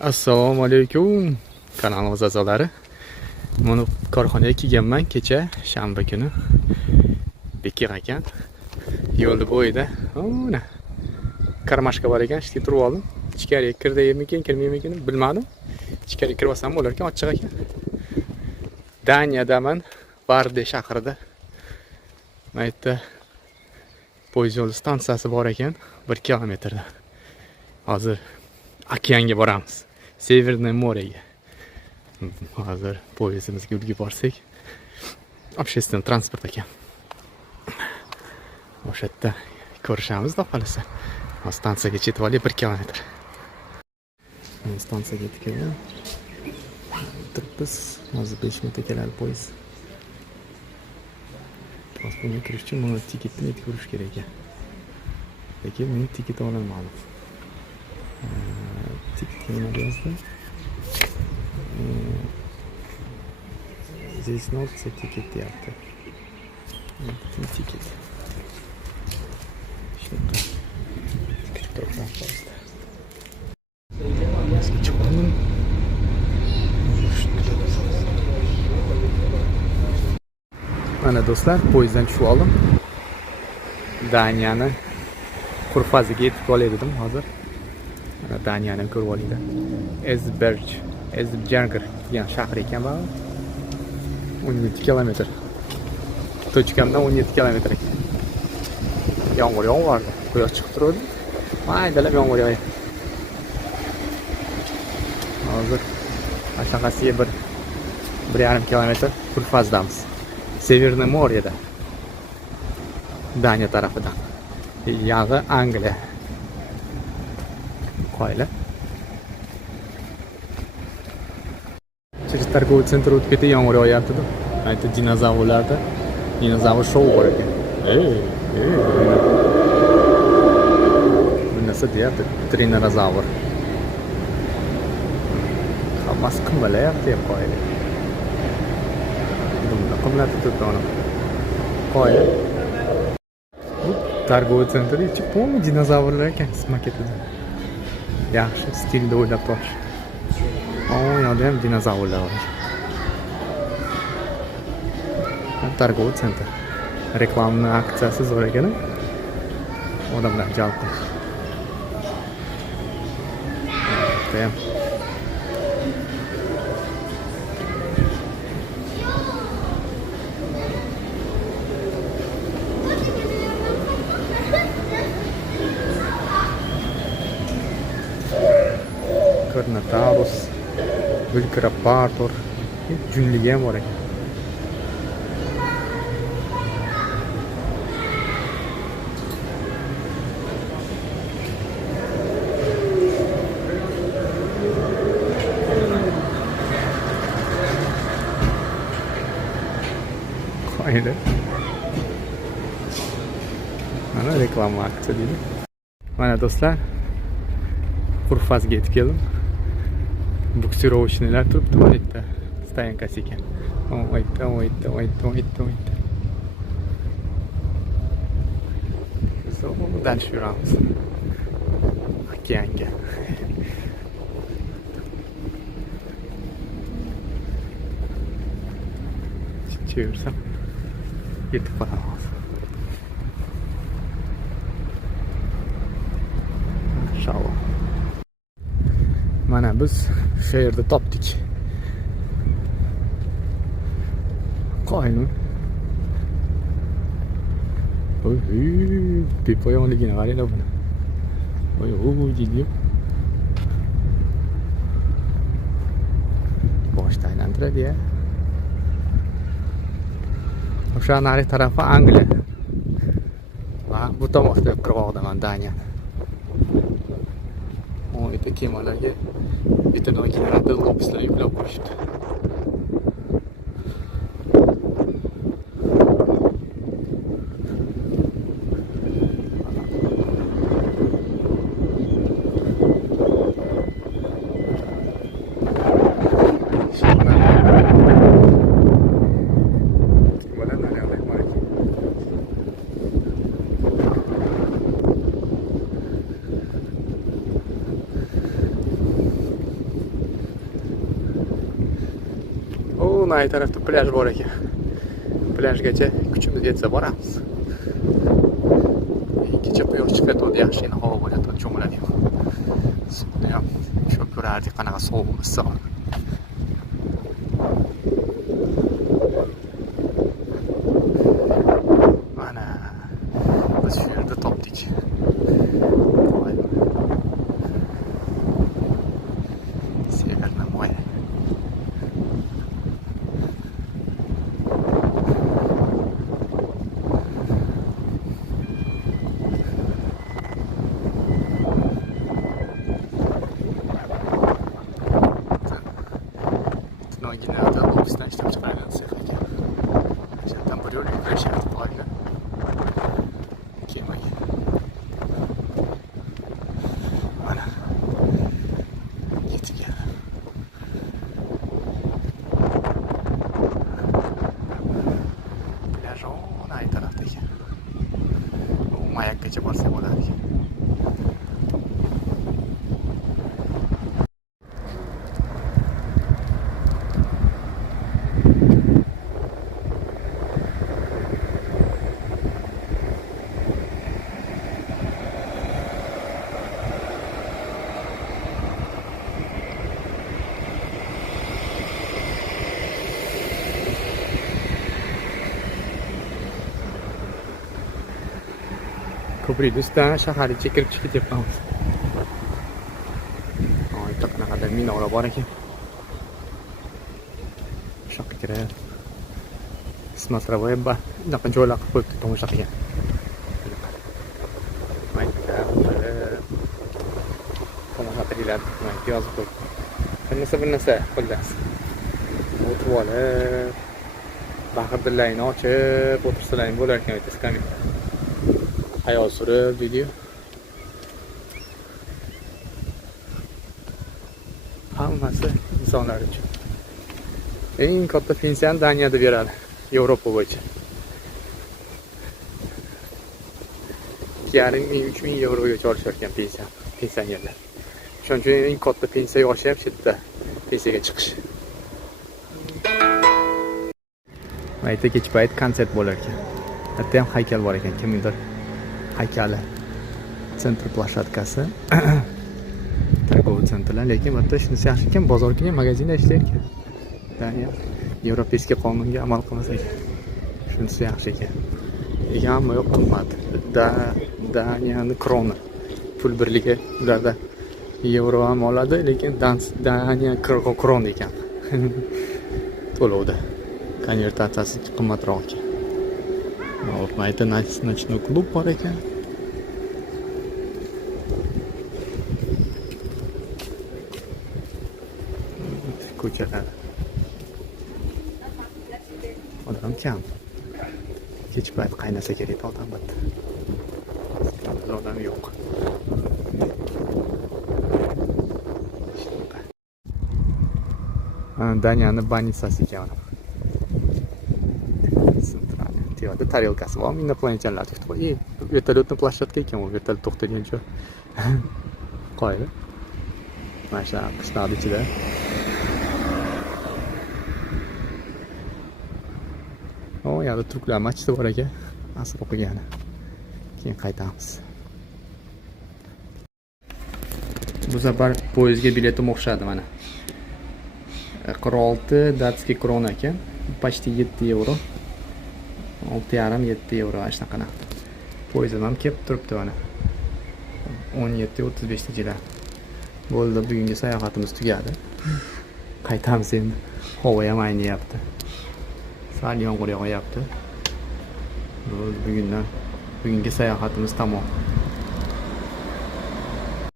Assalomu alaykum kanalimiz a'zolari. Mana korxonaga kelganman kecha shanba kuni. Bekir ekan. Yo'lda bo'yida. Mana karmashka bor ekan, ishga turib oldim. Ichkariga kirdaymikin, kirmaymikin bilmadim. Ichkariga kirib olsam bo'lar ekan, ochiq ekan. Daniyadaman, Barde shahrida. Mana yerda poyezd yo'l stansiyasi bor ekan, 1 kilometrda. Hozir okeanga boramiz. Severnoye morega. Hozir poyezdimizga ulgib borsak, общественный transport ekan. O'sha yerda ko'rishamiz da qolsa. Stansiyaga yetib olib 1 kilometr. Stansiyaga yetib kelgan. Turibmiz. Hozir 5 minutda keladi poyezd. Pasportga kirish uchun mana tiketni yetib ko'rish kerak ekan. Lekin men tiket ololmadim. Tiket nima deyapti? Здесь not ticket deyapti. Tiket. Shunaqa. Turibman poyezdda. Mana do'stlar, poyezddan tushib oldim. Daniyani Qurfaziga yetib olay dedim hozir. Mana Daniyani ko'rib olinglar. Esbjerger degan shahar ekan bu. 17 kilometr. Tochkamdan 17 kilometr ekan. Yomg'ir yog'ardi. Quyosh chiqib turadi. Maydalab yomg'ir yog'adi. Hozir ashaqasiga 1,5 kilometr Qurfazdamiz. Severnoye moreda. Daniya tarafidan. Yog'i Angliya. Qoyla. Через торговый центр o'tib ketib yomg'ir yog'yapti-da. Aytdi dinozavrlarda dinozavr shou bor ekan. Bu narsa deyapti, trinozavr. Hammasi qimirlayapti qoyla. Bunda qimlatib turibdi ona. Qoyla. Торговый центр ichi полный dinozavrlar ekan, maketida. Yaxshi stilda o'ylab topish. O, yoqda ham dinozavrlar bor. Торговый центр. Reklama aksiyasi zo'r ekan. Odamlar jalb qiladi. Tamam. Carnotaurus, Velociraptor, junliga ham bor ekan. Qo'ydi. Mana reklama aksiya deydi. Mana do'stlar, Qurfazga yetib keldim. Buksirovочныйlar turibdi mana yerda. Stoyankasi ekan. Oyda. Zo'rdan yuramiz. Okeanga. Cheersam. Yetib boramiz. Inshaalloh. Mana biz shu yerda topdik. Qo'yni. Bepoyonligini qaranglar buni. Deydi. Boshda aylantiradi ya. O'sha nari tarafi Angliya. Va bu tomonda qirg'oqdaman Daniya. Yerda kemalarga beton generator lopislar yuklab qo'yishdi. nay tarafda plyaj bor ekan. Plyajgacha kuchimiz yetsa boramiz. Kecha quyosh chiqayotdi, yaxshigina havo bo'layotdi, cho'miladigan. Suvni ham shu ko'rardik qanaqa sovuq issiq. Mana biz shu yerda topdik. Severna moya. Originalda ofisdan ishlab chiqargan sex ekan. O'shadan bir yo'l yuklashyapti boyga. Kemaga. Mana. Yetgan. Plyaj o'nay tarafda ekan. U mayakgacha borsa bo'ladi ekan. Ko'prik ustidan shahar ichiga kirib chiqib ketyapmiz. Yerda qanaqadir minora bor ekan. Shu yoqqa kirib смотровой bunaqa joylar qilib qo'yibdi tomosha qilgan. Tomosha qilinglar, yozib qo'yib. Bir narsa xullas. O'tirib olib, bahrdillayni ochib o'tirsalaring bo'lar ekan o'tasiz kamin. Hayol surib video. Hammasi insonlar uchun. Eng katta pensiyani Daniyada beradi, Yevropa bo'yicha. 2,5-3,000 yevrogacha olishayotgan pensionerlar. Shuning uchun eng katta pensiya yoshi ham shu yerda pensiyaga chiqish. Mayta kech payt konsert bo'lar ekan. Hatto ham haykal bor ekan, kimdir haykali. Sentr plashatkasi. Торговый sentrlar, lekin hatto shunisi yaxshi ekan, bozorga ham magazinda ishlar ekan. Daniya Yevropeyskiy qonunga amal qilmas ekan. Shunisi yaxshi ekan. Lekin hamma yoq qimmat. Daniyani krona pul birligi ularda yevro ham oladi, lekin Daniya krona ekan. To'lovda. Konvertatsiyasi qimmatroq ekan. Mayda nочной klub bor ekan. Ko'chalar. Odam kam. Kech payt qaynasa kerak odam bitta. Odam yo'q. Daniyani banitsasi ekan. Tiyada tarelkasi bor, iнопланетянlar tutib qo'ydi. Vertolyotni plashatka ekan, u vertolyot to'xtagan joy. Qo'ydi. Mana shu qishloq ichida. O, yana turklar masjidi bor ekan. Asr o'qigani. Keyin qaytamiz. Bu safar poyezdga biletim o'xshadi mana. 46 datskiy krona ekan. Почти 7 yevro. 6,5-7 yevro shunaqa. Poyezddan ham kelib turibdi mana. 17:35 jilar. Bo'ldi, bugungi sayohatimiz tugadi. Qaytamiz endi. Havo ham ayniyapti. Sal yomg'ir yog'yapti. Bo'ldi, bugungi sayohatimiz tamom.